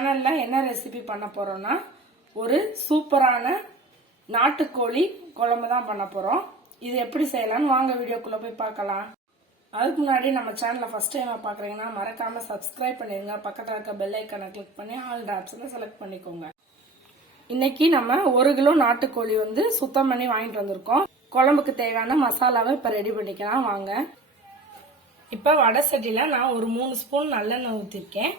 சேனல்ல என்ன ரெசிபி பண்ண போறோம்னா ஒரு சூப்பரான நாட்டுக்கோழி குழம்பு தான் பண்ண போறோம். இது எப்படி செய்யலாம்னு வாங்க வீடியோக்குள்ள போய் பார்க்கலாம். அதுக்கு முன்னாடி நம்ம சேனலை ஃபர்ஸ்ட் டைம் பார்க்குறீங்கன்னா மறக்காம சப்ஸ்கிரைப் பண்ணிருங்க. பக்கத்தில் இருக்க பெல் ஐக்கனை கிளிக் பண்ணி ஆல் ஆப்ஷனை செலக்ட் பண்ணிக்கோங்க. இன்னைக்கு நம்ம 1 கிலோ நாட்டுக்கோழி சுத்தம் பண்ணி வாங்கிட்டு வந்திருக்கோம். குழம்புக்கு தேவையான மசாலாவை இப்போ ரெடி பண்ணிக்கலாம் வாங்க. இப்போ வடை சட்டியில் நான் ஒரு 3 ஸ்பூன் நல்லெண்ணெய் ஊற்றிருக்கேன்.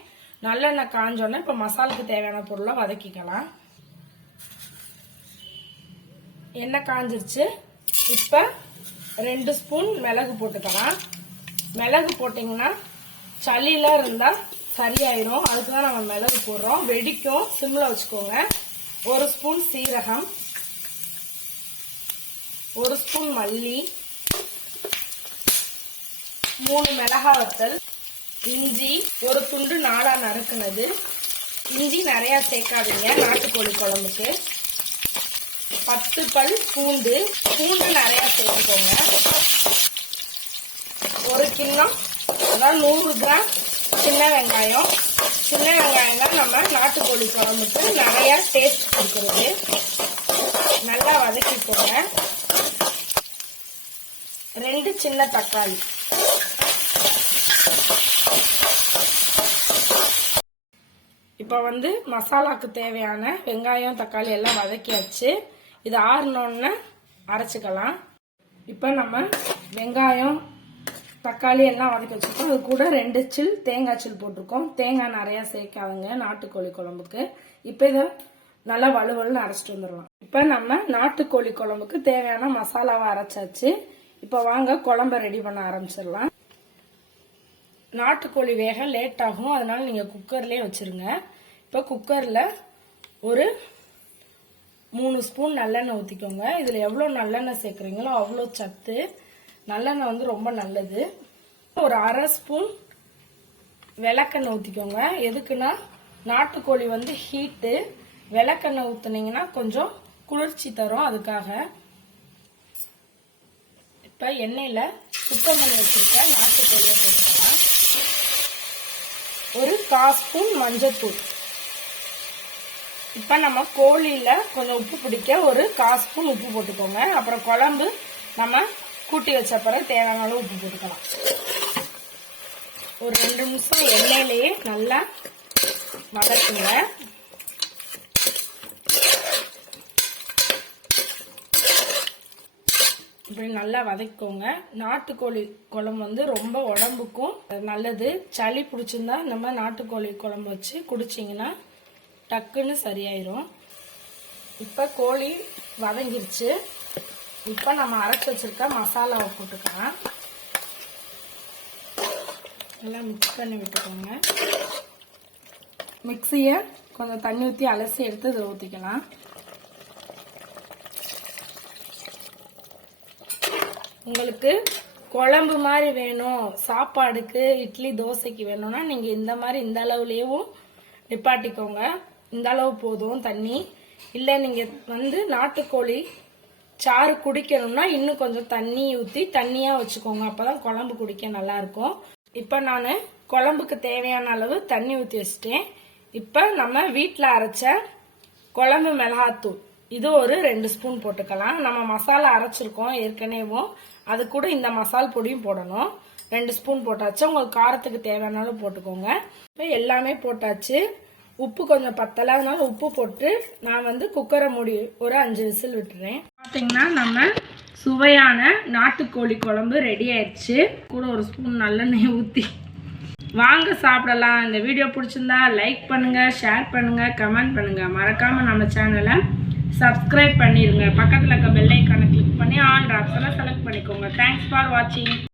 நல்லெண்ணெய் காஞ்சோன்னே இப்போ மசாலுக்கு தேவையான பொருளை வதக்கிக்கலாம். எண்ணெய் காஞ்சிருச்சு. இப்போ 2 ஸ்பூன் மிளகு போட்டுக்கலாம். மிளகு போட்டிங்கன்னா சளியெலாம் இருந்தால் சரியாயிரும். அதுக்கு தான் நம்ம மிளகு போடுறோம். வெடிக்கும், சிம்மில் வச்சுக்கோங்க. 1 ஸ்பூன் சீரகம், 1 ஸ்பூன் மல்லி, 3 மிளகாய் வத்தல், இஞ்சி, ஒரு துண்டு நாடா நறுக்குனது. இஞ்சி நிறைய சேர்க்காதீங்க நாட்டுக்கோழி குழம்புக்கு. 10 பல் பூண்டு நிறைய சேர்த்துக்கோங்க. 1 கிண்ணம் அதாவது 100 கிராம் சின்ன வெங்காயம். சின்ன வெங்காயம் தான் நம்ம நாட்டுக்கோழி குழம்புக்கு நிறைய டேஸ்ட் கொடுக்குறது. நல்லா வதக்கிக்கோங்க. 2 சின்ன தக்காளி. இப்போ மசாலாக்கு தேவையான வெங்காயம் தக்காளி எல்லாம் வதக்கியாச்சு. இது ஆறினோன்னு அரைச்சிக்கலாம். இப்போ நம்ம வெங்காயம் தக்காளி எல்லாம் வதக்கி வச்சுருக்கோம். அது கூட 2 சில் தேங்காய் சில் போட்டிருக்கோம். தேங்காய் நிறையா சேர்க்காதுங்க நாட்டுக்கோழி குழம்புக்கு. இப்போ இதை நல்லா வலுவலுன்னு அரைச்சிட்டு வந்துடலாம். இப்போ நம்ம நாட்டுக்கோழி குழம்புக்கு தேவையான மசாலாவை அரைச்சாச்சு. இப்போ வாங்க குழம்ப ரெடி பண்ண ஆரம்பிச்சிடலாம். நாட்டுக்கோழி வேக லேட் ஆகும், அதனால நீங்கள் குக்கர்லேயே வச்சுருங்க. இப்போ குக்கரில் ஒரு 3 ஸ்பூன் நல்லெண்ணெய் ஊற்றிக்கோங்க. இதில் எவ்வளோ நல்லெண்ணெய் சேர்க்குறீங்களோ அவ்வளோ சத்து. நல்லெண்ணெய் ரொம்ப நல்லது. ஒரு 1/2 ஸ்பூன் விளக்கெண்ணெய் ஊற்றிக்கோங்க. எதுக்குன்னா நாட்டுக்கோழி ஹீட்டு. விளக்கெண்ணெய் ஊற்றுனீங்கன்னா கொஞ்சம் குளிர்ச்சி தரும், அதுக்காக. இப்போ எண்ணெயில் சுத்தம் பண்ணி வச்சுருக்க நாட்டுக்கோழியை போட்டுக்கலாம். ஒரு 1/4 ஸ்பூன் மஞ்சத்தூள். இப்போ நம்ம கோழியில் கொஞ்சம் உப்பு பிடிக்க ஒரு 1/4 ஸ்பூன் உப்பு போட்டுக்கோங்க. அப்புறம் குழம்பு நம்ம கூட்டி வச்ச பிறகு தேவையான அளவு உப்பு போட்டுக்கலாம். ஒரு 2 நிமிஷம் எண்ணெயிலேயே நல்லா வதக்குங்க. இப்படி நல்லா வதக்கிக்கோங்க. நாட்டுக்கோழி குழம்பு ரொம்ப உடம்புக்கும் நல்லது. சளி பிடிச்சிருந்தா நம்ம நாட்டுக்கோழி குழம்பு வச்சு குடிச்சிங்கன்னா டக்குன்னு சரியாயிரும். இப்போ கோழி வதங்கிருச்சு. இப்போ நம்ம அரைச்சி வச்சிருக்க மசாலாவை போட்டுக்கலாம். எல்லாம் மிக்ஸ் பண்ணி விட்டுக்கோங்க. மிக்சியை கொஞ்சம் தண்ணி ஊற்றி அலசி எடுத்து இதில் ஊற்றிக்கலாம். உங்களுக்கு குழம்பு மாதிரி வேணும், சாப்பாடுக்கு இட்லி தோசைக்கு வேணும்னா நீங்கள் இந்த மாதிரி இந்த அளவுலேயும் நிப்பாட்டிக்கோங்க. இந்த அளவு போதும் தண்ணி. இல்லை நீங்கள் நாட்டுக்கோழி சாறு குடிக்கணும்னா இன்னும் கொஞ்சம் தண்ணி ஊற்றி தண்ணியாக வச்சுக்கோங்க. அப்போ தான் குழம்பு குடிக்க நல்லாயிருக்கும். இப்போ நான் குழம்புக்கு தேவையான அளவு தண்ணி ஊற்றி வச்சுட்டேன். இப்போ நம்ம வீட்டில் அரைச்ச குழம்பு மிளகாத்தூள் இது ஒரு 2 ஸ்பூன் போட்டுக்கலாம். நம்ம மசாலா அரைச்சிருக்கோம் ஏற்கனவே, அது கூட இந்த மசால் பொடியும் போடணும். 2 ஸ்பூன் போட்டாச்சு. உங்களுக்கு காரத்துக்கு தேவையான அளவு போட்டுக்கோங்க. இப்போ எல்லாமே போட்டாச்சு. உப்பு கொஞ்சம் பத்தல, அதனால உப்பு போட்டு நான் குக்கரை மூடி ஒரு 5 விசில் விட்டுறேன். பார்த்தீங்கன்னா நம்ம சுவையான நாட்டுக்கோழி குழம்பு ரெடி ஆயிடுச்சு. கூட ஒரு ஸ்பூன் நல்லெண்ணெய் ஊற்றி வாங்க சாப்பிடலாம். இந்த வீடியோ பிடிச்சிருந்தா லைக் பண்ணுங்க, ஷேர் பண்ணுங்க, கமெண்ட் பண்ணுங்க. மறக்காம நம்ம சேனலை சப்ஸ்கிரைப் பண்ணிருங்க. பக்கத்தில் இருக்க பெல் ஐக்கானை கிளிக் பண்ணி ஆல் ஆப்ஷனை செலக்ட் பண்ணிக்கோங்க. தேங்க்ஸ் ஃபார் வாட்சிங்.